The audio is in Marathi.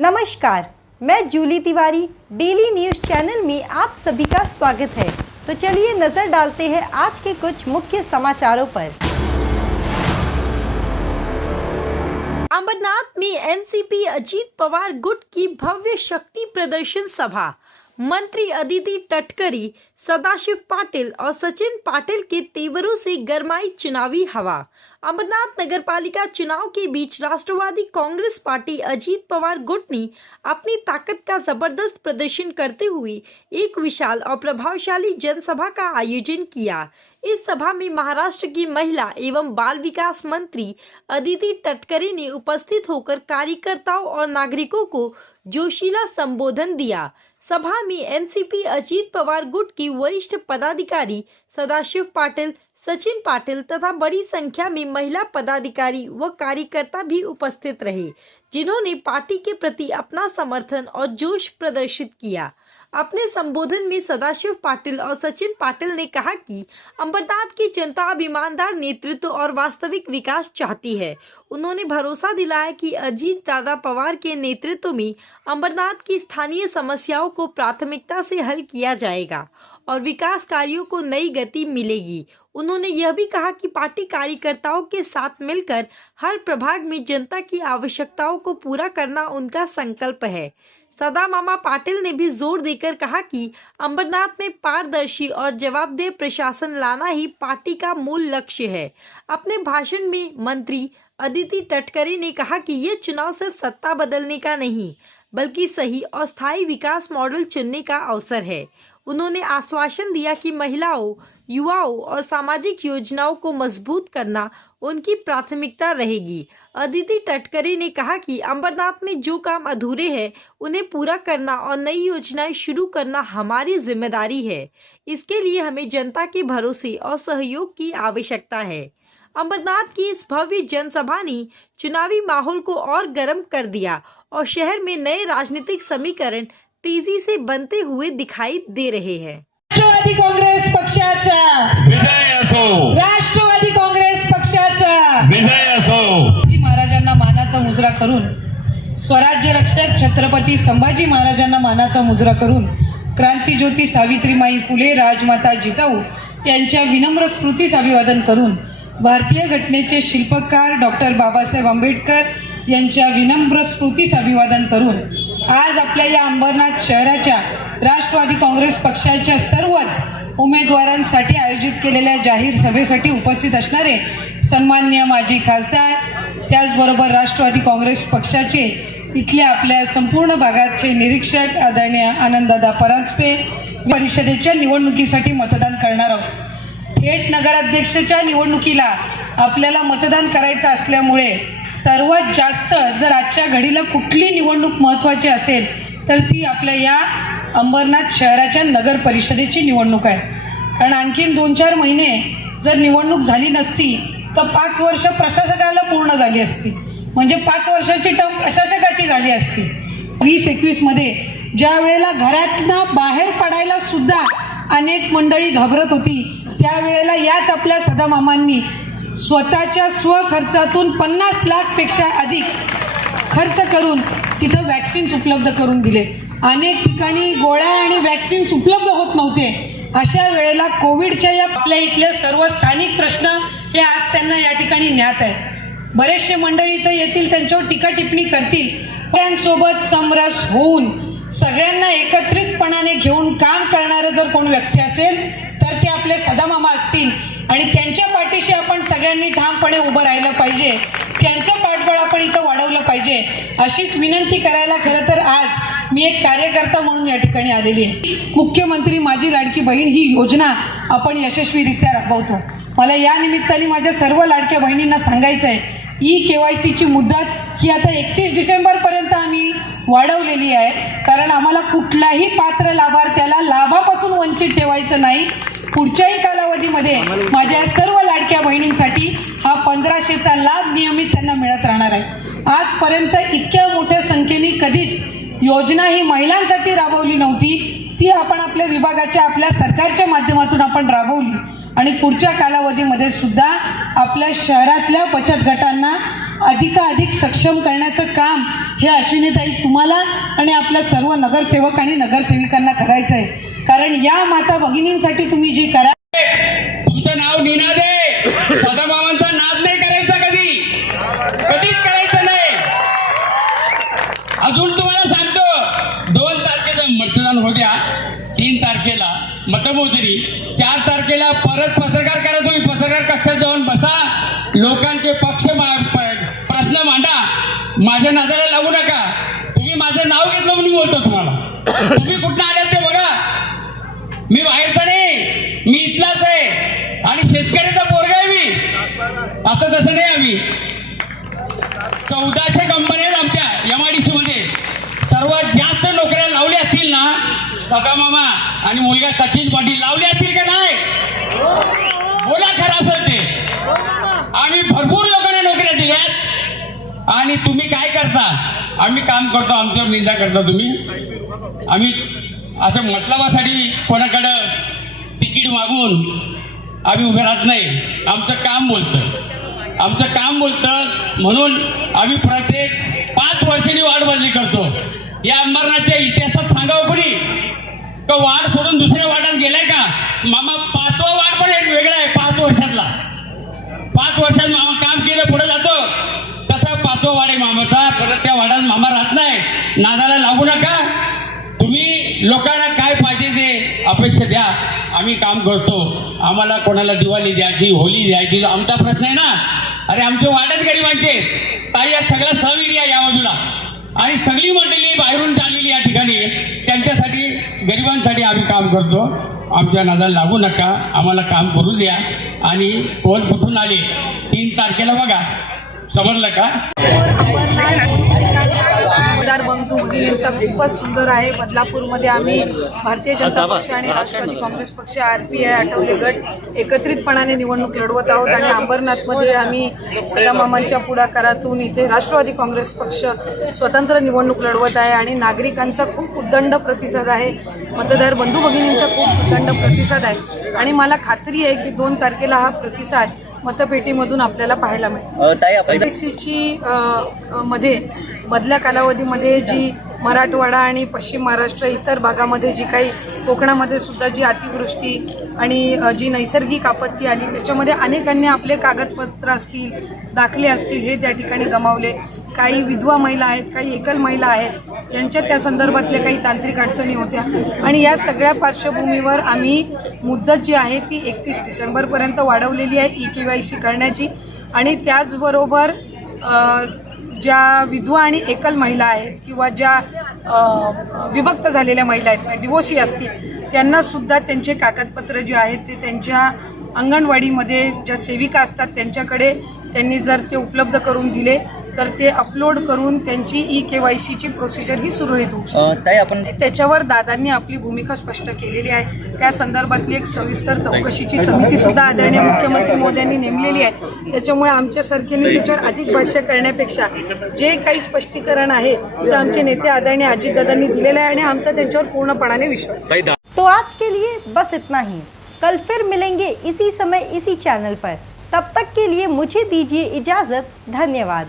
नमस्कार, मैं Julie Tiwari daily news channel में आप सभी का स्वागत है। तो चलिए नजर डालते हैं आज के कुछ मुख्य समाचारों पर। अमरनाथ में एनसीपी अजीत पवार गुट की भव्य शक्ति प्रदर्शन सभा। मंत्री अदिति तटकरे, सदाशिव पाटिल और सचिन पाटिल के तेवरों से गरमाई चुनावी हवा। अमरनाथ नगरपालिका चुनाव के बीच राष्ट्रवादी कांग्रेस पार्टी अजीत पवार गुट ने अपनी ताकत का जबरदस्त प्रदर्शन करते हुए एक विशाल और प्रभावशाली जनसभा का आयोजन किया। इस सभा में महाराष्ट्र की महिला एवं बाल विकास मंत्री अदिति तटकरे ने उपस्थित होकर कार्यकर्ताओं और नागरिकों को जोशीला संबोधन दिया। सभा में एनसीपी अजीत पवार गुट की वरिष्ठ पदाधिकारी सदाशिव पाटिल, सचिन पाटिल तथा बड़ी संख्या में महिला पदाधिकारी व कार्यकर्ता भी उपस्थित रहे, जिन्होंने पार्टी के प्रति अपना समर्थन और जोश प्रदर्शित किया। अपने संबोधन में सदाशिव पाटिल और सचिन पाटिल ने कहा कि अमरनाथ की जनता अब ईमानदार नेतृत्व और वास्तविक विकास चाहती है। उन्होंने भरोसा दिलाया कि अजीत दादा पवार के नेतृत्व में अमरनाथ की स्थानीय समस्याओं को प्राथमिकता से हल किया जाएगा और विकास कार्यों को नई गति मिलेगी। उन्होंने यह भी कहा कि पार्टी कार्यकर्ताओं के साथ मिलकर हर प्रभाग में जनता की आवश्यकताओं को पूरा करना उनका संकल्प है। सदा मामा पाटिल ने भी जोर देकर कहा कि अमरनाथ में पारदर्शी और जवाबदेह प्रशासन लाना ही पार्टी का मूल लक्ष्य है। अपने भाषण में मंत्री अदिति तटकरे ने कहा कि ये चुनाव सिर्फ सत्ता बदलने का नहीं, बल्कि सही और स्थायी विकास मॉडल चुनने का अवसर है। उन्होंने आश्वासन दिया कि महिलाओं, युवाओं और सामाजिक योजनाओं को मजबूत करना उनकी प्राथमिकता रहेगी। अदिति तटकरे ने कहा कि अमरनाथ में जो काम अधूरे हैं उन्हें पूरा करना और नई योजनाएं शुरू करना हमारी जिम्मेदारी है। इसके लिए हमें जनता के भरोसे और सहयोग की आवश्यकता है। अमरनाथ की इस भव्य जनसभा ने चुनावी माहौल को और गर्म कर दिया और शहर में नए राजनीतिक समीकरण तेजी से बनते हुए दिखाई दे रहे हैं। राष्ट्रवादी काँग्रेस पक्षाचा विजय असो, राष्ट्रवादी काँग्रेस पक्षाचा विजय असो। महाराजांना मानाचा मुजरा करून, स्वराज्य रक्षक छत्रपती संभाजी महाराजांना मानाचा मुजरा करून, क्रांतिज्योती सावित्रीमाई फुले, राजमाता जिजाऊ यांच्या विनम्र स्मृतीस अभिवादन करून, भारतीय घटनेचे शिल्पकार डॉक्टर बाबासाहेब आंबेडकर यांच्या विनम्र स्मृतीस अभिवादन करून आज आपल्या या अंबरनाथ शहराच्या राष्ट्रवादी काँग्रेस पक्षाच्या सर्वच उमेदवारांसाठी आयोजित केलेल्या जाहीर सभेसाठी उपस्थित असणारे सन्माननीय माजी खासदार, त्याचबरोबर राष्ट्रवादी काँग्रेस पक्षाचे इथल्या आपल्या संपूर्ण भागाचे निरीक्षक आदरणीय आनंददादा परांजपे, परिषदेच्या निवडणुकीसाठी मतदान करणार आहोत। थेट नगराध्यक्षाच्या निवडणुकीला आपल्याला मतदान करायचं असल्यामुळे सर्वात जास्त जर आजच्या घडीला कुठली निवडणूक महत्त्वाची असेल तर ती आपल्या या अंबरनाथ शहराच्या नगर परिषदेची निवडणूक आहे। कारण आणखीन 2-4 महिने जर निवडणूक झाली नसती तर 5 वर्ष प्रशासकाला पूर्ण झाली असती, म्हणजे 5 वर्षाची टर्म प्रशासकाची झाली असती। 2021 मध्ये ज्या वेळेला घरातनं बाहेर पडायला सुद्धा अनेक मंडळी घाबरत होती, त्यावेळेला याच आपल्या सदामामांनी स्वतःच्या स्वखर्चातून 50 लाखपेक्षा अधिक खर्च करून तिथं वॅक्सिन्स उपलब्ध करून दिले। अनेक ठिकाणी गोळ्या आणि वॅक्सिन्स उपलब्ध होत नव्हते। अशा वेळेला कोविडच्या या आपल्या इथले सर्व स्थानिक प्रश्न हे आज त्यांना या ठिकाणी ज्ञात आहे। बरेचसे मंडळी इथं येतील, त्यांच्यावर टीका टिप्पणी करतील, त्यांसोबत समरस होऊन सगळ्यांना एकत्रितपणाने घेऊन काम करणारं जर कोण व्यक्ती असेल तर ते आपले सदामामा असतील आणि त्यांच्या पाठीशी आपण सगळ्यांनी ठामपणे उभं राहिलं पाहिजे, त्यांचं पाठबळ आपण इथं वाढवलं पाहिजे, अशीच विनंती करायला खरं तर आज मी एक कार्यकर्ता म्हणून या ठिकाणी आलेली आहे। मुख्यमंत्री माझी लाडकी बहीण ही योजना आपण यशस्वीरित्या राबवतो। मला या निमित्ताने माझ्या सर्व लाडक्या बहिणींना सांगायचं आहे, KYCची मुदत ही आता 31 डिसेंबरपर्यंत आम्ही वाढवलेली आहे, कारण आम्हाला कुठल्याही पात्र लाभार्थ्याला लाभापासून वंचित ठेवायचं नाही। पुढच्याही कालावधीमध्ये माझ्या सर्व लाडक्या बहिणींसाठी हा 1500चा लाभ नियमित त्यांना मिळत राहणार आहे। आजपर्यंत इतक्या मोठ्या संख्येने कधीच योजना ही महिलांसाठी राबवली नव्हती, ती आपण आपल्या विभागाच्या आपल्या सरकारच्या माध्यमातून आपण राबवली आणि पुढच्या कालावधीमध्ये सुद्धा आपल्या शहरातल्या बचत गटांना अधिकाधिक सक्षम करण्याचं काम हे अश्विनीताई तुम्हाला आणि आपल्या सर्व नगरसेवक आणि नगरसेविकांना करायचं आहे, कारण या माता भगिनींसाठी तुम्ही जे करा. तुमचं नाव नीनाद आहे. सदाभावांचा नाद नाही करायचा, कधीच करायचं नाही. अजून तुम्हाला सांगतो, 2 तारखेचं मतदान होऊ द्या, 3 तारखेला मतमोजणी, 4 तारखेला परत पत्रकार करा. तुम्ही पत्रकार कक्षात जाऊन बसा, लोकांचे प्रश्न मांडा. माझ्या नादाला लागू नका. तुम्ही माझं नाव घेतलं म्हणून बोलतो तुम्हाला. तुम्ही कुठं आल्यात ते बघा. मी बाहेरचा नाही, मी इथलाच आहे आणि शेतकऱ्याचा पोरगा आहे मी. असं तसं नाही. आम्ही 1400 कंपन्या आहेत आमच्या MIDC मध्ये. सर्वात जास्त नोकऱ्या लावल्या असतील ना सगा मामा आणि मुलगा सचिन पाटील लावले असतील का नाही? बोला खरं असेल ते. आम्ही भरपूर लोकांना नोकऱ्या दिल्यात आणि तुम्ही काय करता? आम्ही काम करतो, आमच्यावर निंदा करता तुम्ही. आम्ही असं मतलबासाठी कोणाकडं तिकीट मागून आम्ही उभे राहत नाही. आमचं काम बोलतं म्हणून आम्ही प्रत्येक 5 वर्षांनी वाढ बदली करतो. या अंबरनाथच्या इतिहासात सांगावं कोणी का वाढ सोडून दुसऱ्या वार्डात गेलाय का? मामा 5वा वार्ड पण एक वेगळा आहे. 5 वर्षातला 5 वर्षात मामा काम केलं, पुढे जातो. तसा 5वा वार्ड आहे मामाचा. परत त्या वार्डात मामा राहत नाही. नादाला लागू नका. तुम्ही लोकांना काय पाहिजे ते अपेक्षा द्या, आम्ही काम करतो. आम्हाला कोणाला दिवाळी द्यायची, होळी द्यायची आमचा प्रश्न आहे ना. अरे आमचे वार्डच गरिबांचे. ताई या सगळा सहविर्या या बाजूला आणि सगळी मंडळी बाहेरून चाललेली या ठिकाणी, त्यांच्यासाठी गरिबांसाठी आम्ही काम करतो. आमच्या नादाला लागू नका, आम्हाला काम करू द्या. आणि कोण कुठून आले 3 तारखेला बघा, समजलं का? मतदार बंधू भगिनींचा खूपच सुंदर आहे. बदलापूरमध्ये आम्ही भारतीय जनता पक्ष आणि राष्ट्रवादी काँग्रेस पक्ष, RPI, आठवले गट एकत्रितपणाने निवडणूक लढवत आहोत. आणि अंबरनाथमध्ये आम्ही सदामामांच्या पुढाकारातून इथे राष्ट्रवादी काँग्रेस पक्ष स्वतंत्र निवडणूक लढवत आहे. आणि नागरिकांचा खूप उद्दंड प्रतिसाद आहे, मतदार बंधू भगिनींचा खूप उद्दंड प्रतिसाद आहे. आणि मला खात्री आहे की 2 तारखेला हा प्रतिसाद मतपेटीमधून आपल्याला पाहायला मिळेल. MIDC मध्ये मधल्या कालावधीमध्ये जी मराठवाडा आणि पश्चिम महाराष्ट्र इतर भागामध्ये जी काही, कोकणामध्ये सुद्धा जी अतिवृष्टी आणि जी नैसर्गिक आपत्ती आली, त्याच्यामध्ये अनेकांनी आपले कागदपत्र असतील, दाखले असतील, हे त्या ठिकाणी गमावले. काही विधवा महिला आहेत, काही एकल महिला आहेत, यांच्या त्या संदर्भातल्या काही तांत्रिक अडचणी होत्या. आणि या सगळ्या पार्श्वभूमीवर आम्ही मुदत जी आहे ती 31 डिसेंबरपर्यंत वाढवलेली आहे EKYC करण्याची. आणि त्याचबरोबर ज्या विधवा आणि एकल महिला आहेत किंवा ज्या विभक्त झालेल्या महिला आहेत, डिवोर्सी असतील, त्यांनासुद्धा त्यांचे कागदपत्र जे आहेत ते त्यांच्या अंगणवाडीमध्ये ज्या सेविका असतात त्यांच्याकडे त्यांनी जर ते उपलब्ध करून दिले तर ते अपलोड करून त्यांची EKYCची प्रोसिजर ही सुरळीत होऊ शकते. त्याच्यावर दादांनी आपली भूमिका स्पष्ट केलेली आहे. त्या संदर्भातली एक सविस्तर चौकशीची समिती सुद्धा आदरणीय मुख्यमंत्री मोदयांनी नेमलेली आहे. त्याच्यामुळे आमच्या सरकारने त्याच्यावर अधिक भाष्य करण्यापेक्षा जे काही स्पष्टीकरण आहे ते आमचे नेते आदरणीय अजितदादांनी दिलेलं आहे आणि आमचा त्यांच्यावर पूर्णपणाने विश्वास आहे. तो आज के लिए बस इतना ही. कल फिर मिलेंगे इसी समय इसी चैनल पर. तब तक के लिए मुझे दीजिए इजाजत. धन्यवाद.